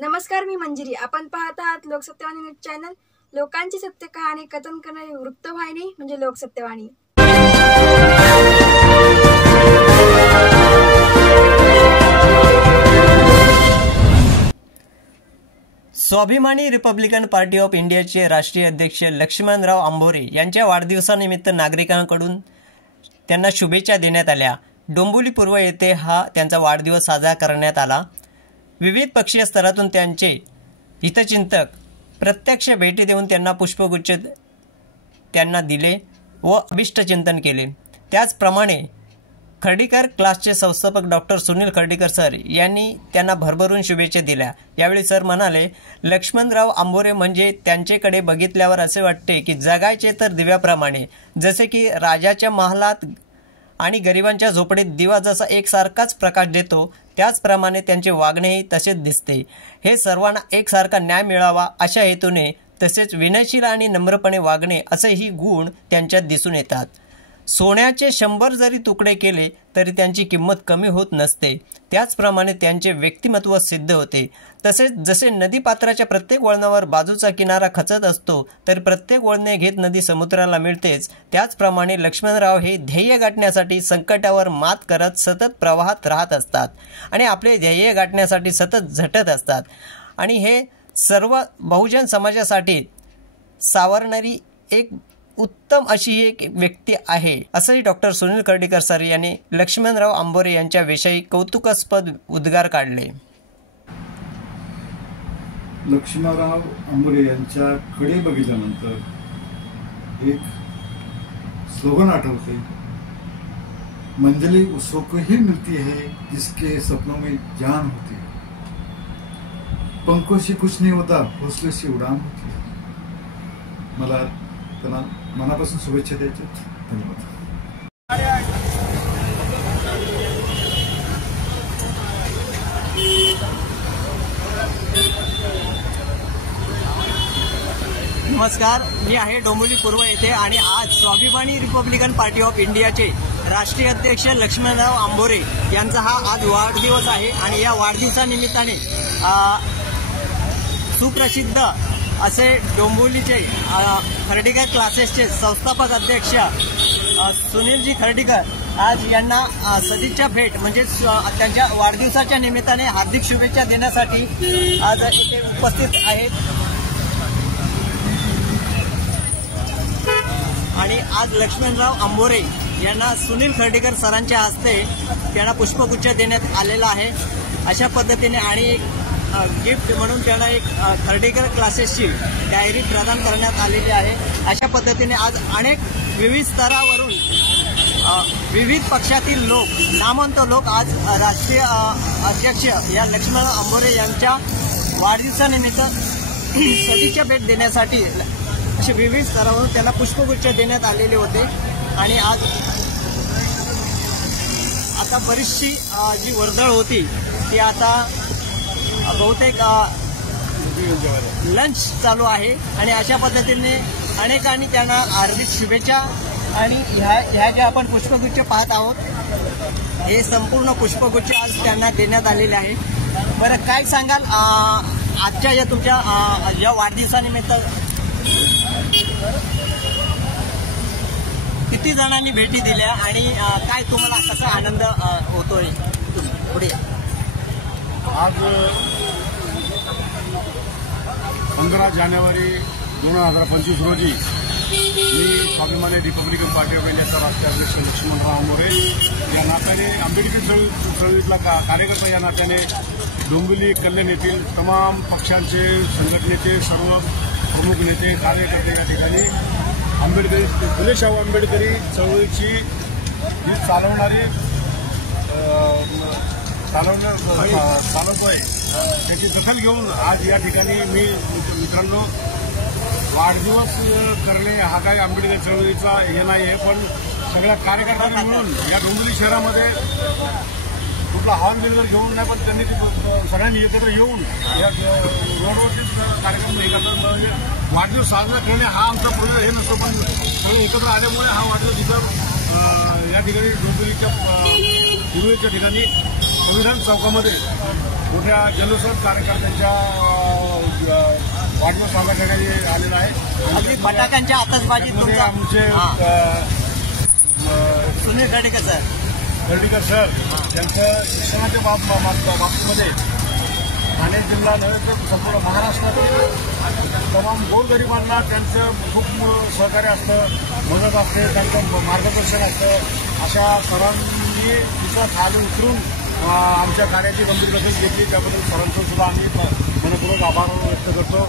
नमस्कार, मी मंजिरी. आपण पाहत आहात लोकसत्यवाणी न्यूज चॅनल. लोकांची सत्य कहाणी कथन करणारी वृत्तवाहिनी म्हणजे लोकसत्यवाणी. स्वाभिमानी रिपब्लिकन पार्टी ऑफ इंडियाचे राष्ट्रीय अध्यक्ष लक्ष्मणराव आंभोरे यांच्या वाढदिवसानिमित्त नागरिकांकडून त्यांना शुभेच्छा देण्यात आल्या. डोंबिवली पूर्व येथे हा त्यांचा वाढदिवस साजरा करण्यात आला. विविध पक्षीय स्तरातून त्यांचे हितचिंतक प्रत्यक्ष भेटी देऊन त्यांना पुष्पगुच्छ त्यांना दिले व अभिष्टचिंतन केले. त्याचप्रमाणे खर्डीकर क्लासचे संस्थापक डॉक्टर सुनील खर्डीकर सर यांनी त्यांना भरभरून शुभेच्छा दिल्या. यावेळी सर म्हणाले, लक्ष्मणराव आंभोरे म्हणजे त्यांच्याकडे बघितल्यावर असे वाटते की जगायचे तर दिव्याप्रमाणे, जसे की राजाच्या महालात आणि गरिबांच्या झोपडीत दिवा जसा एकसारखाच प्रकाश देतो त्याचप्रमाणे त्यांचे वागणेही तसेच दिसते. हे सर्वांना एकसारखा न्याय मिळावा अशा हेतूने तसेच विनयशील आणि नम्रपणे वागणे असेही गुण त्यांच्यात दिसून येतात. सोन्याचे 100 जरी तुकडे केले तरी त्यांची किंमत कमी होत नसते. त्याचप्रमाणे त्यांचे व्यक्तिमत्व सिद्ध होते. तसेच जसे नदीपात्राच्या प्रत्येक वळणावर बाजूचा किनारा खचत असतो तर प्रत्येक वळणे घेत नदी समुद्राला मिळतेच, त्याचप्रमाणे लक्ष्मणराव हे ध्येय गाठण्यासाठी संकटावर मात करत सतत प्रवाहात राहत असतात आणि आपले ध्येय गाठण्यासाठी सतत झटत असतात आणि हे सर्व बहुजन समाजासाठी सावरणारी एक उत्तम अशी एक व्यक्ती आहे, असंही डॉक्टर सुनील खर्डीकर सर यांनी लक्ष्मणराव आंभोरे यांच्याविषयी कौतुकास्पद उद्गार काढले. लक्ष्मणराव आंभोरे यांच्याकडे बघितल्यानंतर एक स्लोगन आठवते, मंजिली उसको ही मिलती है जिसके सपनों में जान होती है, पंखों से कुछ नहीं होता हौसले से उड़ान होती है. मला त्यांना मनापासून शुभेच्छा द्यायच्या. धन्यवाद. नमस्कार, मी आहे डोंबिवली पूर्व येथे आणि आज स्वाभिमानी रिपब्लिकन पार्टी ऑफ इंडियाचे राष्ट्रीय अध्यक्ष लक्ष्मणराव आंभोरे यांचा हा आज वाढदिवस आहे आणि या वाढदिवसानिमित्ताने सुप्रसिद्ध असे डोंबिवलीचे खर्डीकर क्लासेसचे संस्थापक अध्यक्ष सुनीलजी खर्डीकर आज यांना सदिच्छा भेट म्हणजे त्यांच्या वाढदिवसाच्या निमित्ताने हार्दिक शुभेच्छा देण्यासाठी आज इथे उपस्थित आहेत. आणि आज लक्ष्मणराव आंभोरे यांना सुनील खर्डीकर सरांच्या हस्ते त्यांना पुष्पगुच्छ देण्यात आलेला आहे. अशा पद्धतीने आणि एक गिफ्ट म्हणून त्यांना एक खर्डीकर क्लासेसची डायरी प्रदान करण्यात आलेली आहे. अशा पद्धतीने आज अनेक विविध स्तरावरून विविध पक्षातील लोक, नामवंत लोक आज राष्ट्रीय अध्यक्ष या लक्ष्मणराव आंभोरे यांच्या वाढदिवसानिमित्त सदिच्छा भेट देण्यासाठी असे विविध स्तरावरून त्यांना पुष्पगुच्छ देण्यात आलेले होते. आणि आज आता बरीचशी जी वर्दळ होती ती आता बहुतेक लंच चालू आहे आणि अशा पद्धतीने अनेकांनी त्यांना हार्दिक शुभेच्छा आणि ह्या ज्या आपण पुष्पगुच्छ पाहत आहोत हे संपूर्ण पुष्पगुच्छ आज त्यांना देण्यात आलेले आहे. बरं, काय सांगाल आजच्या या तुमच्या या वाढदिवसानिमित्त किती जणांनी भेटी दिल्या आणि काय तुम्हाला कसा आनंद होतोय? पुढे आज 15 जानेवारी 2025 रोजी मी स्वाभिमानी रिपब्लिकन पार्टी ऑफ इंडियाचा राष्ट्रीय अध्यक्ष लक्ष्मणराव आंभोरे या नात्याने आंबेडकरी चळवळीतला कार्यकर्ता या नात्याने डोंबिवली कल्याण येथील तमाम पक्षांचे, संघटनेचे सर्व प्रमुख नेते, कार्यकर्ते या ठिकाणी आंबेडकरी फुले शाहू आंबेडकरी चळवळीची ही चालवतोय त्याची दखल घेऊन आज या ठिकाणी मी मित्रांनो वाढदिवस करणे हा काही आंबेडकर चळवळीचा हे नाही आहे, पण सगळ्या कार्यकर्त्यांनी मिळून या डोंबिवली शहरामध्ये कुठला हॉर्न बिल्डर घेऊन नाही, पण त्यांनी सगळ्यांनी एकत्र येऊन या रोडवरतीच कार्यक्रम हे करतात. म्हणजे वाढदिवस साजरा करणे हा आमचा पूर्ण हे नसतो, पण एकत्र आल्यामुळे हा वाढदिवस इथं या ठिकाणी डोंबिवलीच्या ठिकाणी संविधान चौकामध्ये मोठ्या जल्लोषात कार्यकर्त्यांच्या वाढदिवस साजरा करण्यात आलेला आहे. अगदी फटाक्यांच्या आतषबाजीत आमचे सुनील दर्डीकर सर त्यांचं शिक्षणाच्या बाबतीमध्ये ठाणे जिल्हा नव्हे तर संपूर्ण महाराष्ट्रातील तमाम गोरगरिबांना त्यांचं खूप सहकार्य असतं, मदत असते, त्यांचं मार्गदर्शन असतं. अशा सरांनी तिचा खाली उतरून आमच्या कार्याची गंभीर दखल घेतली. त्याबद्दल सरांचं सुद्धा आम्ही मनपूर्वक आभार व्यक्त करतो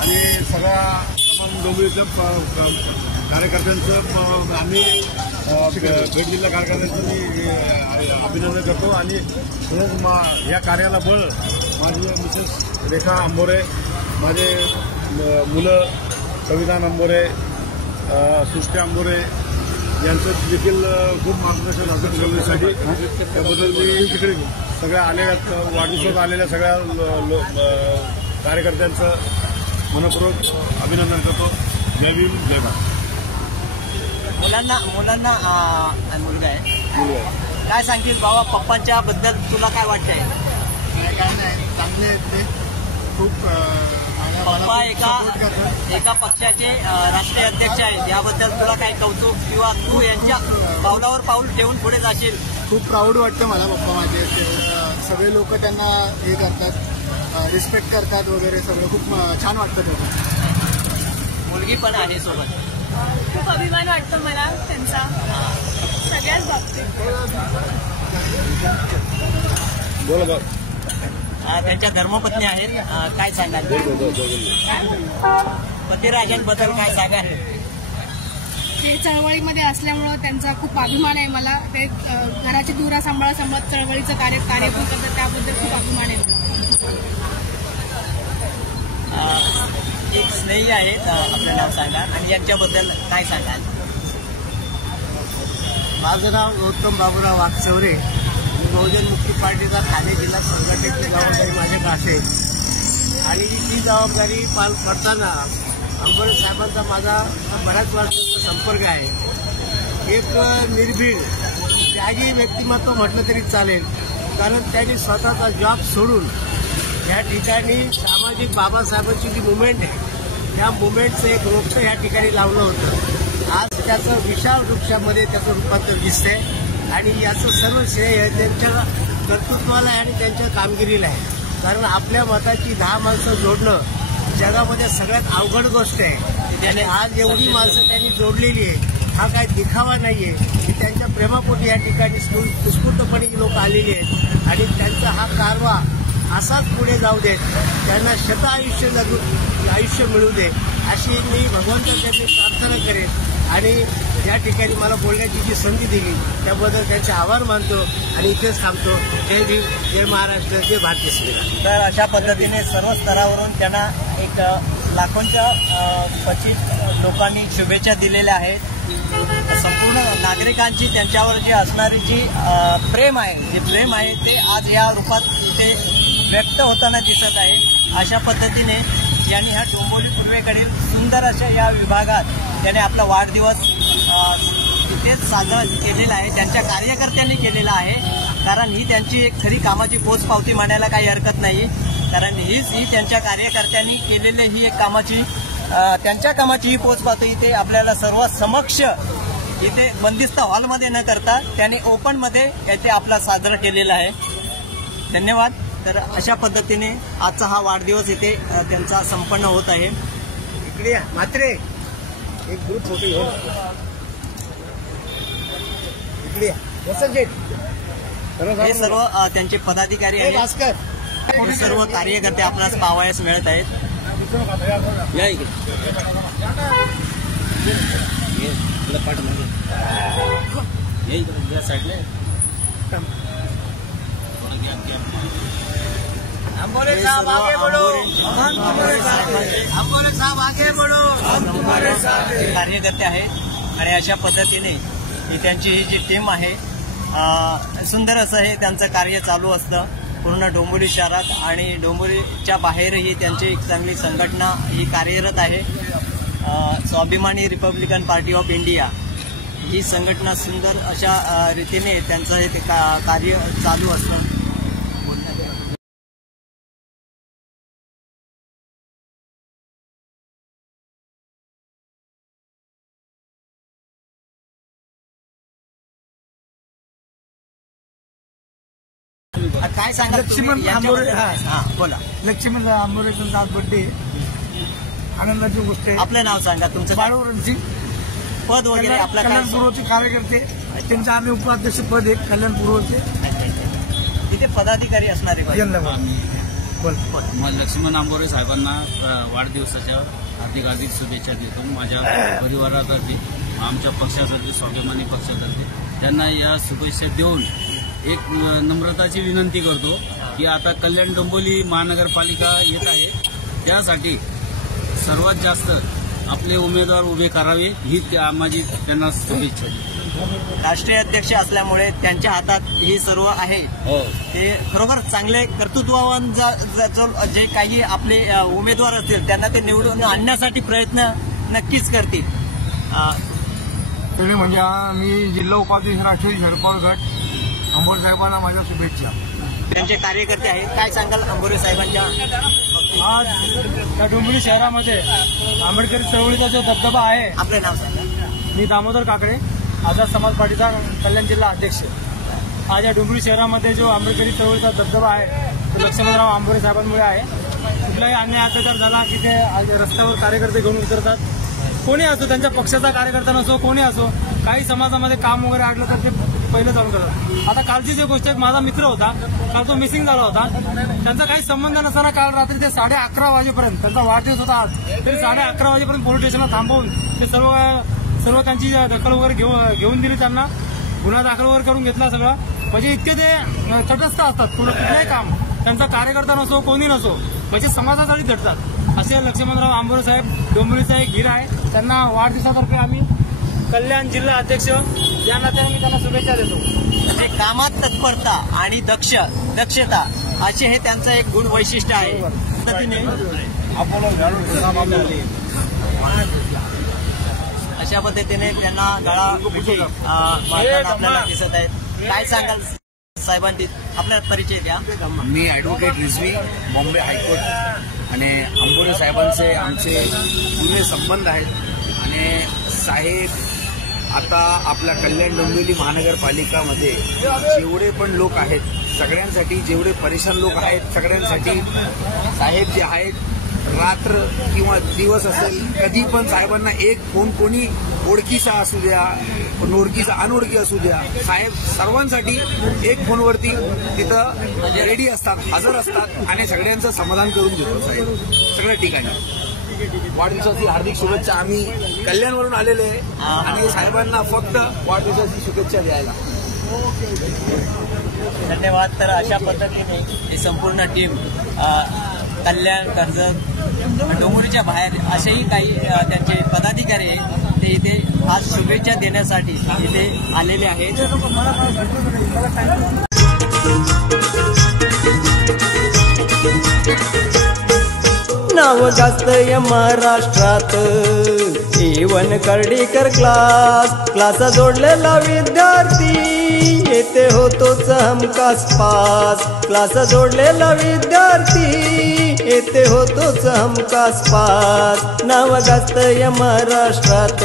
आणि सगळ्या तमाम डोंबिवलीच्या कार्यकर्त्यांचं आम्ही भेट जिल्हा कार्यकर्त्यांचं मी अभिनंदन करतो. आणि या कार्याला बळ माझी मिसेस रेखा अंबोरे, माझे मुलं संविधान अंबोरे, सृष्टी अंबोरे यांचं देखील खूप मार्गदर्शन असतं मुलांसाठी. त्याबद्दल मी तिकडे सगळ्या आलेल्या वाढदिवसात आलेल्या सगळ्या कार्यकर्त्यांचं मनपूर्वक अभिनंदन करतो. जय भीम, जय भारत. मुलांना मुलगा आहे, काय सांगतील बाबा पप्पांच्या बद्दल तुला काय वाटतंय? काय नाही, चांगले आहेत ते खूप. पप्पा एका पक्षाचे राष्ट्रीय अध्यक्ष आहेत, याबद्दल तुला काय कौतुक किंवा तू यांच्या पावलावर पाऊल ठेवून पुढे जाशील? खूप प्राऊड वाटतं मला. पप्पा माझे सगळे लोक त्यांना हे करतात, रिस्पेक्ट करतात वगैरे, सगळं खूप छान वाटतं त्यांना. मुलगी पण आहे सोबत. खूप अभिमान वाटतो मला त्यांचा सगळ्याच बाबतीत. बोला. त्यांच्या धर्मपत्नी आहेत, काय सांगाल? पतिराजांबद्दल काय सांगाल? ते चळवळीमध्ये असल्यामुळं त्यांचा खूप अभिमान आहे मला. ते घराची धुरा सांभाळत चळवळीचं कार्य पण करतात, त्याबद्दल खूप अभिमान आहे. एक स्नेही आहेत, आपलं नाव सांगा आणि यांच्याबद्दल काय सांगाल? माझं नाव गौतम बाबूराव वाघचौरे. बहुजन मुक्ती पार्टीचा ठाणे जिल्हा संघटनेची जबाबदारी माझ्याकडे असेल आणि ती जबाबदारी पार पडताना अंबोरे साहेबांचा माझा बऱ्याच वर्षांचा संपर्क आहे. एक निर्भीड त्यागी व्यक्तिमत्व म्हटलं तरी चालेल, कारण त्यांनी स्वतःचा जॉब सोडून या ठिकाणी सामाजिक बाबासाहेबांची जी मुवमेंट आहे त्या मुवमेंटचं एक रोपटं या ठिकाणी लावलं होतं. आज त्याचं विशाल वृक्षामध्ये त्याचं रूपांतर दिसतंय आणि याचं सर्व श्रेय त्यांच्या कर्तृत्वाला आहे आणि त्यांच्या कामगिरीला आहे. कारण आपल्या मताची 10 माणसं जोडणं जगामध्ये सगळ्यात अवघड गोष्ट आहे. त्याने आज एवढी माणसं त्यांनी जोडलेली आहे, हा काय दिखावा नाहीये की त्यांच्या प्रेमापोटी या ठिकाणी उत्स्फूर्तपणे लोक आलेली आहेत आणि त्यांचा हा कारवा असाच पुढे जाऊ देत, त्यांना आयुष्य मिळू दे अशी मी भगवंतांसाठी प्रार्थना करेन. आणि या ठिकाणी मला बोलण्याची जी संधी दिली त्याबद्दल त्यांचे आभार मानतो आणि इथेच थांबतो. जय भीम, जय महाराष्ट्र, जय भारतीय सेना. तर अशा पद्धतीने सर्व स्तरावरून त्यांना एक लाखोंच्या क्वचित लोकांनी शुभेच्छा दिलेल्या आहेत. संपूर्ण नागरिकांची त्यांच्यावर जी असणारी जी प्रेम आहे ते आज या रूपात ते व्यक्त होताना दिसत आहे. अशा पद्धतीने यांनी ह्या डोंबिवली पूर्वेकडील सुंदर अशा या विभागात त्याने आपला वाढदिवस तिथेच साजरा केलेला आहे. त्यांच्या कार्यकर्त्यांनी केलेला आहे, कारण ही त्यांची एक खरी कामाची पोचपावती मानायला काही हरकत नाही. कारण ही त्यांच्या कार्यकर्त्यांनी केलेली ही एक त्यांच्या कामाची ही पोचपावती इथे आपल्याला सर्व समक्ष इथे बंदिस्त हॉलमध्ये न करता त्यांनी ओपनमध्ये इथे आपला साजरा केलेला आहे. धन्यवाद. तर अशा पद्धतीने आजचा हा वाढदिवस इथे त्यांचा संपन्न होत आहे. इकडे या मात्रे, एक ग्रुप फोटो घेऊन इकडे या. हे सर्व त्यांचे पदाधिकारी आहेत, भास्कर, हे सर्व कार्यकर्ते आपल्यास पाहावयास मिळत आहेत. या इकडे साईडला अंबोरे साहब आगे बढ़ो, अंबोरे साहब आगे बढ़ो. कार्यकर्ते आहेत आणि अशा पद्धतीने ही त्यांची ही जी टीम आहे, सुंदर असं हे त्यांचं कार्य चालू असतं पूर्ण डोंबिवली शहरात आणि डोंबिवलीच्या बाहेरही त्यांची एक चांगली संघटना ही कार्यरत आहे. स्वाभिमानी रिपब्लिकन पार्टी ऑफ इंडिया ही संघटना सुंदर अशा रीतीने त्यांचं हे कार्य चालू असतं. काय सांगा लक्ष्मण आंबोरे, बोला. लक्ष्मण आंबोरेचा आज बर्थडे, आनंदाची गोष्ट आहे. आपलं नाव सांगा, तुमचं बाळू रणसिंग, पद वगैरे आपलं काय? कल्याण पूर्वचे कार्यकर्ते, त्यांचं आम्ही उपाध्यक्ष पद आहे कल्याण पूर्वचे. तिथे पदाधिकारी असणारे मग लक्ष्मण आंबोरे साहेबांना वाढदिवसाच्या हार्दिक शुभेच्छा देतो. माझ्या परिवारातर्फे, आमच्या पक्षातर्फे, स्वाभिमानी पक्षातर्फे त्यांना या शुभेच्छा देऊन एक नम्रताची विनंती करतो की आता कल्याण डोंबिवली महानगरपालिका येत आहे, त्यासाठी सर्वात जास्त आपले उमेदवार उभे करावे ही माझी त्यांना शुभेच्छा. राष्ट्रीय अध्यक्ष असल्यामुळे त्यांच्या हातात हे सर्व आहे. ते खरोखर चांगले कर्तृत्ववान जे काही आपले उमेदवार असतील त्यांना ते निवडून आणण्यासाठी प्रयत्न नक्कीच करतील. तरी म्हणजे मी जिल्हा उपाध्यक्ष राष्ट्रीय शरद गट आंबोरे साहेबांना माझ्या शुभेच्छा. त्यांचे कार्यकर्ते आहेत, काय सांगाल आंबोरे साहेबांच्या? आज त्या डोंबिवली शहरामध्ये आंबेडकरी चळवळीचा जो दबदबा आहे. आपलं नाव सांगा. मी दामोदर काकडे, आझाद समाज पार्टीचा कल्याण जिल्हा अध्यक्ष. आज या डोंबिवली शहरामध्ये जो आंबेडकरी चळवळीचा दबदबा आहे तो लक्ष्मणराव आंबोरे साहेबांमुळे आहे. कुठलाही अन्याय अत्याचार झाला की ते रस्त्यावर कार्यकर्ते घेऊन उतरतात. कोणी असो, त्यांच्या पक्षाचा कार्यकर्ता नसो, कोणी असो, काही समाजामध्ये काम वगैरे आडलं तर ते पहिलं चालू करतात. आता कालची जी गोष्ट आहे, माझा मित्र होता, काल तो मिसिंग झाला होता. त्यांचा काही संबंध नसताना काल रात्री ते 11:30 वाजेपर्यंत, त्यांचा वाढदिवस होता आज, तरी 11:30 वाजेपर्यंत पोलीस स्टेशनला थांबवून ते सर्व त्यांची दखल वगैरे घेऊन दिली. त्यांना गुन्हा दाखल वगैरे करून घेतला सगळं. म्हणजे इतके ते तटस्थ असतात, कुठलंही काम त्यांचा कार्यकर्ता नसो, कोणी नसो, म्हणजे समाजासाठी झटतात. असे लक्ष्मणराव आंबोरे साहेब डोंबिवलीचा एक हीरा आहे. त्यांना वाढदिवसातर्फे आम्ही कल्याण जिल्हा अध्यक्ष या नात्याने मी त्यांना शुभेच्छा देतो. म्हणजे कामात तत्परता आणि दक्षता असे हे त्यांचं एक गुण वैशिष्ट्य आहे. अशा पद्धतीने त्यांना गळा आपल्याला दिसत आहेत. काय सांगाल साहेबांनी? आपला परिचय द्या. मी ॲडव्होकेट रिझवी, बॉम्बे हायकोर्ट. आणि आंबोरे साहेबांचे आमचे जुने संबंध आहेत. आणि साहेब आता आपल्या कल्याण डोंबिवली महानगरपालिकामध्ये जेवढे पण लोक आहेत, सगळ्यांसाठी, जेवढे परेशान लोक आहेत सगळ्यांसाठी साहेब जे आहेत, रात्र किंवा दिवस असेल, कधी पण साहेबांना एक फोन, कोणी ओळखीचा असू द्या, ओळखीचा अनोळखी असू द्या, साहेब सर्वांसाठी एक फोनवरती तिथं रेडी असतात, हजर असतात आणि सगळ्यांचं समाधान करून देतो साहेब सगळ्या ठिकाणी. वाढदिवसाची हार्दिक शुभेच्छा. आम्ही कल्याणवरून आलेले आहे आणि साहेबांना फक्त वाढदिवसाची शुभेच्छा द्यायला. धन्यवाद. तर अशा पद्धतीने ही संपूर्ण टीम कल्याण, कर्जत, डोंबिवलीच्या बाहेर असेही काही त्यांचे पदाधिकारी आहेत, ते इथे आज शुभेच्छा देण्यासाठी इथे आलेले आहेत. नाव गाजतंय महाराष्ट्रात, A1 कर्डीकर क्लास जोडलेला विद्यार्थी, येथे होतोच हमखास पास. क्लास जोडलेला विद्यार्थी, येथे होतोच हमखास पास. नाव गाजतंय महाराष्ट्रात,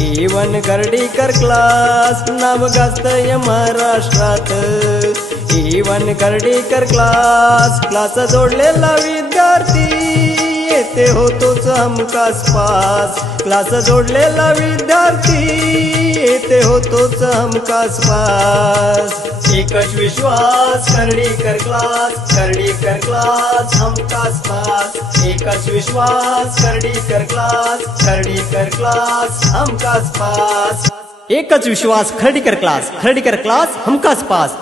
A1 कर्डीकर क्लास. नाव गाजतंय महाराष्ट्रात, A1 कर्डीकर क्लास जोडलेला विद्यार्थी, येथे होतोच हमखास पास. क्लास जोडलेला विद्यार्थी, येथे होतोच हमखास पास. एकच विश्वास कर्डीकर क्लास हमखास पास. एकच विश्वास कर्डीकर क्लास हमखास पास. एकच विश्वास कर्डीकर क्लास हमखास पास.